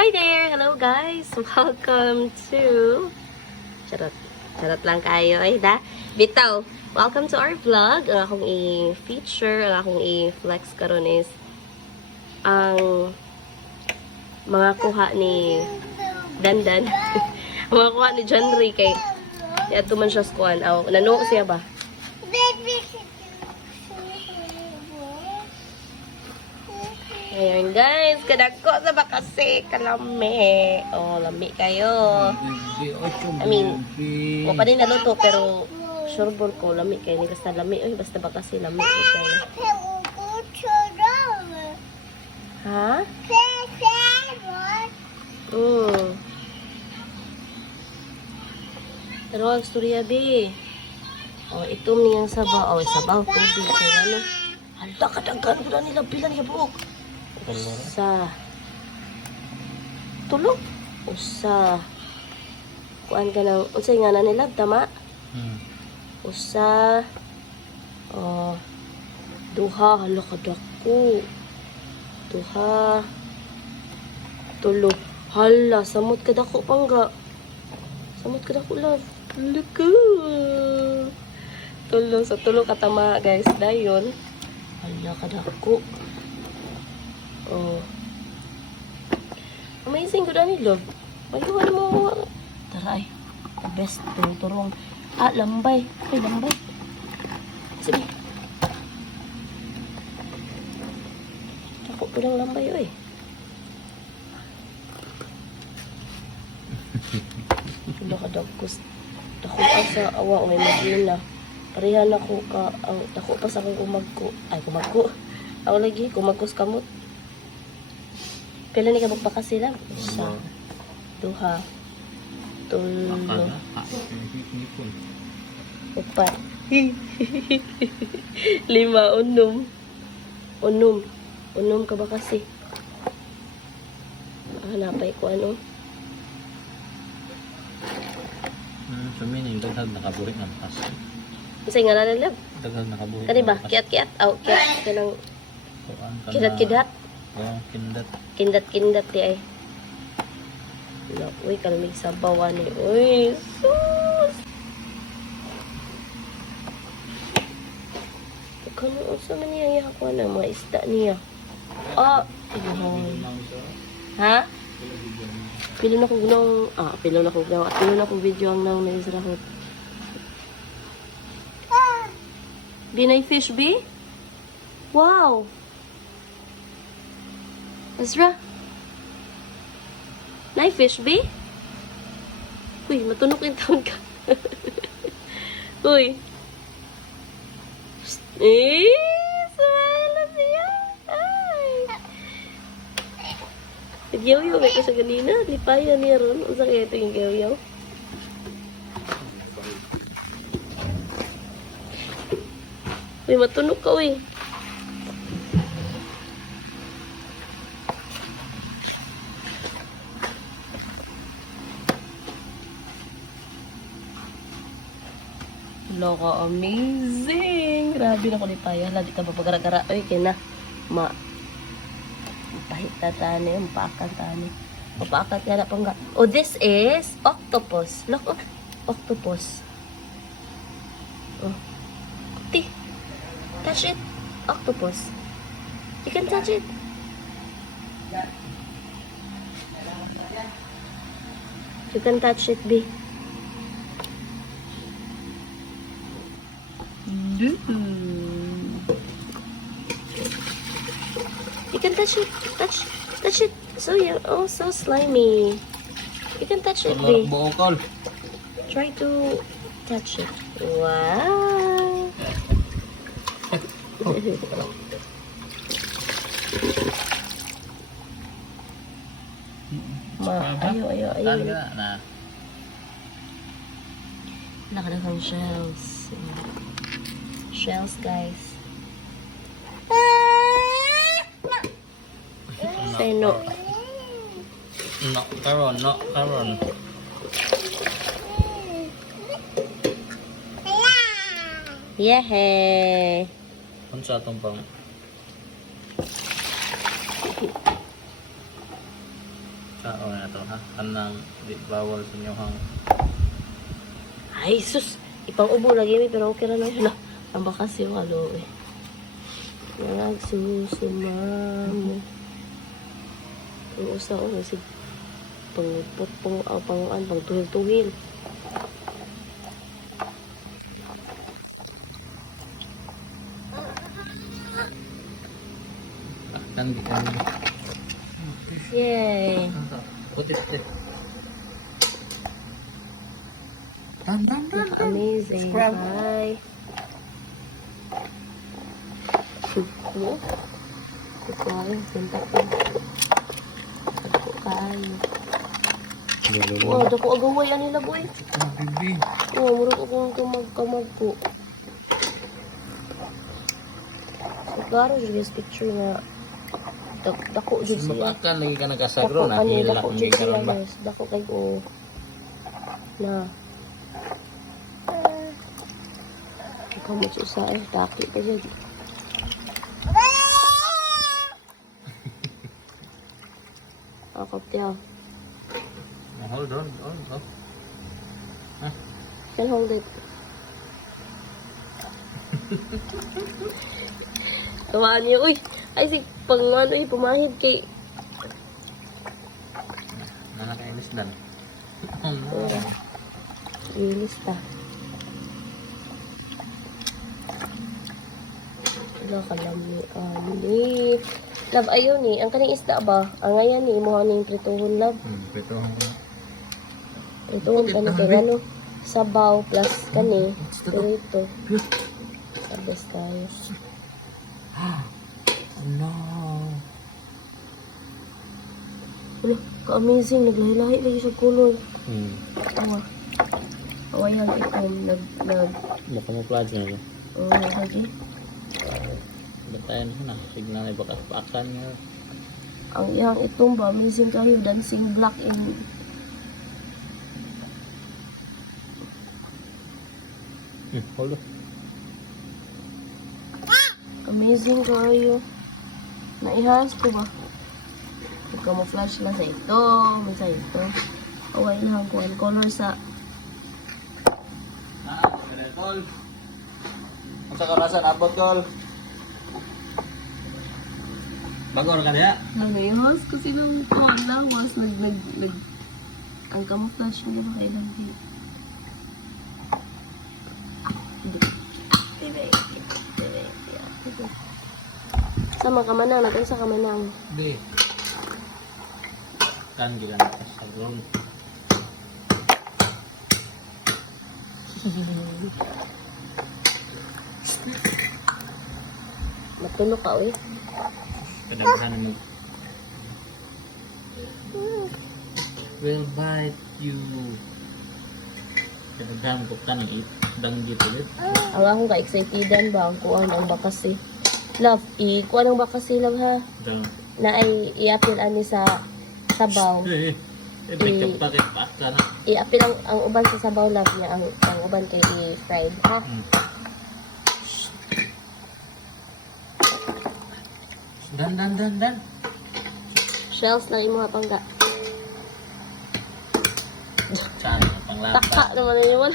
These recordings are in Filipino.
Hi there! Hello guys! Welcome to... Charot. Charot lang kayo. Ay da. Bitaw. Welcome to our vlog. Ang akong i-feature, ang akong i-flex karon is ang mga kuha ni Dandan. Ang mga kuha ni John Ray kay ato man siya skuan. Aw, nano siya ba? Ayan guys, kadako sa bakase, kalami. Oh, lami kayo. I mean, mo pa din naluto pero sure ko lami kayo. Ni basta lami, oy basta bakase lami kayo. Ha? Pero ang storya be. Oh, itom niyang sabaw. Oh, sabaw tubig kay ano. Hala kadaghan ko na nila bilan ya buok. Usa. Tulog. Usa. Kuan ka ng, unsay nga na nila, tama? Usa. Oh. Duha, hala kadako. Duha. Tulo. Hala, samot kadako pangga. Samot kadako love. Luko. Tulo, sa tulo katama guys. Dayon. Hala kadako. Oh. Amazing ko ni love. Mayuhan mo. Taray. The best turong. Ah, lambay. Ay, lambay. Sige. Ako ko lang lambay, oy. Wala ka dagkos. Dako pa sa awa, may magina. Parehan ako ka, ang dako pa sa akong kumagko. Ay, kumagko. Ako lagi, kumagkos kamot. Pila ni ka magbakas sila? Isa, duha, tulo, upat, lima, unom. Unom ka ba kasi? Hanapay ko ano? Samin yung dagdag nakaburik ng pas. Masay nga nalalab? Dagdag nakaburik. Kani ba? Kiat-kiat? Aw, kiat. Kanang kidat-kidat? Oo, kindat. Kindat-kindat di ay. Uy, kalamig sa bawa ni. Uy, sus! Kano, sa man niya ihakuan na mga isda niya? Ah! Ha? Pilo na kong gunang... Ah, pilo na kong gunang... At pilo na kong video ang nang naisrahot. Binay fish, B? Wow! Azra? Nay fish, B? Uy, matunok yung taon ka. Uy. Sumala siya. Ay. Nagyaw-yaw may ka sa ganina. Lipayan niya ron. Ang sakit ito yung gaw-yaw. Uy, matunok ka, uy. Loko, amazing! Grabe na ko ni Paya. Lagi ka papagara-gara. Ay, kina. Mapahit na tani. Mapakan tani. Mapakan ka na pangga. Oh, this is octopus. Look, oh. Octopus. Oh. Kuti. Touch it. Octopus. You can touch it. You can touch it, B. You can touch it. Touch it. So yeah, oh, so slimy. You can touch it, B. Try to touch it. Wow. Ayo. Nakadakang shells. Shells, guys. Say no. No, karon. Yeah. Ano sa atong pang? Sao na to ha? Kanang di bawal sa inyo hang Ay, sus! Ipang-ubo lagi mi, pero okay na lang. Hala, ang bakas yung alo eh. Nagsusumamo. Ang usa ko, kasi pangupot, pang tuhil-tuhil. kan di kan. Yay! Putit. Dan. Amazing. Scrub. Bye. Ano? Kukuhain. Pintak ko. Ako kayo. Wow, dako agaway yan nila, boy. Bibi. Oo, murag akong kamag ko. So, klaro yun yung picture na dako dyan siya. Sumakan lagi ka nagkasagro na hilak dako ang dyan siya, gikaroon ba? guys. Dako kay ko. Na. Ikaw mo sa eh. Daki pa dyan. Ako, tiyaw. Hold on. Can hold it. Tawaan niyo, uy. Ay, si pang ano, pumahid kay... Nakakainis dan. Ilista. Wala ka lang ni Ali. Love, ayun eh. Ang kaning isda ba? Ang ngayon eh. Imuha na yung prituhon, love. Ito ang Prituhon ka na kaya ano. Sabaw plus kani. Prito. Sabes tayo. no. Wala, ka-amazing. Naglahi-lahi lagi sa color. Awa. Awa yung ikom. Makamuflage na ba? Lagi. Batayan na. Signal ay bakas-pakan nga. Ang iyang itong ba, amazing kayo, dancing black in... Hold on. Amazing kayo. Naihas ko ba? Camouflage lang sa ito, sa ito. Away lang ko ang color sa... Tol. Ang sa karasan, abot, Tol. Bagor ka niya? Naihas ko silang kuhan lawas. Ang camouflage hindi ba kailan di? Sama ka manang, natin sa kamanang. Di. Kan gila na sa drone. Matulog ka, uy. Kadaghan mo. Will bite you. Kadaghan mo ka ng dang dito ulit. Ang akong ka-excitedan ba? Ang kuhan ang bakas eh. Love, kuhan ang bakas eh, love ha. Dang. Na ay i-apil ani sa sabaw. Pick up packet pa ka na. I-apil ang uban sa sabaw, love niya. Ang uban kay i-fried, ha? Dan. Shells na imo pangga. Saan ang Taka panglapa? naman na yun.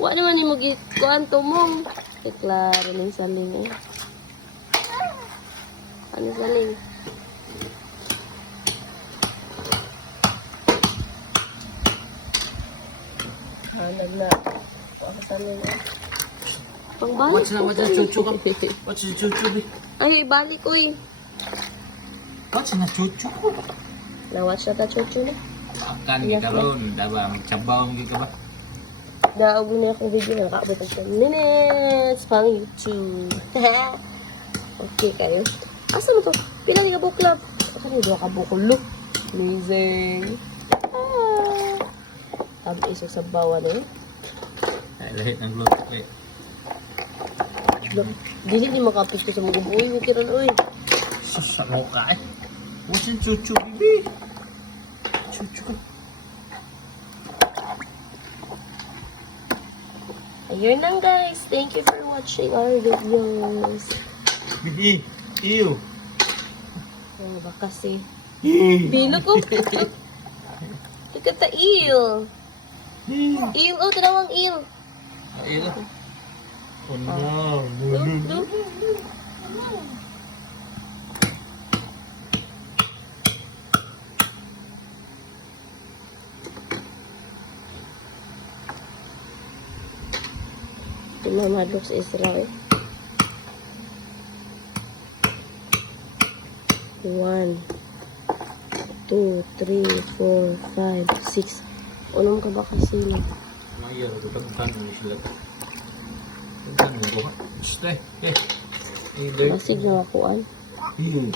Wa naman ni mo kuhan tumong. Klaro ning saling eh. Ano saling? Hanag na. Ako saling eh. Pangbalik. What's na chuchu ka? What's na chuchu di? Ay, balik ko eh. What's na chuchu? Na-watch na ta chuchu na. Akan kita ron, dawa magsabaw mo ka ba? Naawag na akong video na nakaabot ng 10 minutes pang YouTube. Okay kayo. Asa mo to? Pila ni ka buklap? Asa ni doon ka buklo? Amazing. Tabi isa sa bawa na yun. Ay, lahit ng vlog. Wait. Dili ni makapit ko sa mga buhay. May kiran, uy. Sus, ano ka eh? What's yung chuchu, baby? Chuchu ka. Ayun lang guys. Thank you for watching our videos. Bibi, iyo. Oh, baka kasi Bilo ko. Ikata il. Il, oh, tinawang il. Ayun. Oh no. Look. Tumamadlok sa Israel. 1, 2, 3, 4, 5, 6. Unong ka ba kasi? Ngayon, tutagtan mo sila. Tutagtan mo ko. Stay. Eh. Masig na akuan. Hmm.